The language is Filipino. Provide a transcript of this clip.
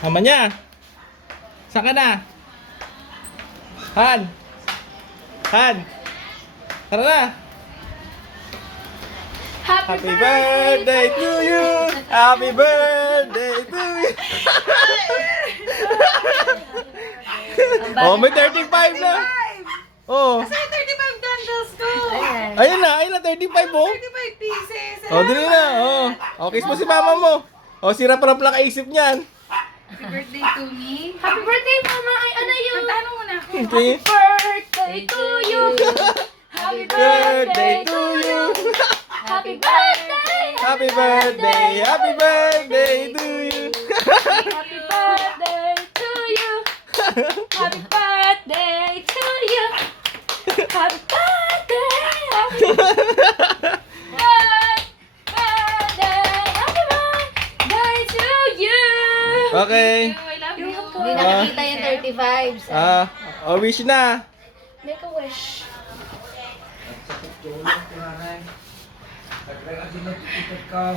Mama niya. Saan ka na? Han. Han. Tara na. Happy birthday to you. Happy birthday to you. Oh, may 35 na. Oh. Sa'yo 35 candles ko. Ayun na 35 oh. 35 pieces. Oh, dali na. Oh. Oh, kiss mo si mama mo. Oh, sirap-rap lang kaisip niyan. Happy birthday to me. Happy birthday, Mama! Ay, ano yun? Kantahan mo muna ako. Okay. Birthday to you! Happy Birthday to you. Happy birthday! Happy birthday. Happy birthday to you. Happy birthday to you! Happy birthday to you! Happy birthday! Happy birthday! Happy birthday to you! Okay. I love you. Hindi na nakita yung 35s. Wish na. Make a wish. Sa picture lang, tinanay. Nagkaya ka din ng ticket ka.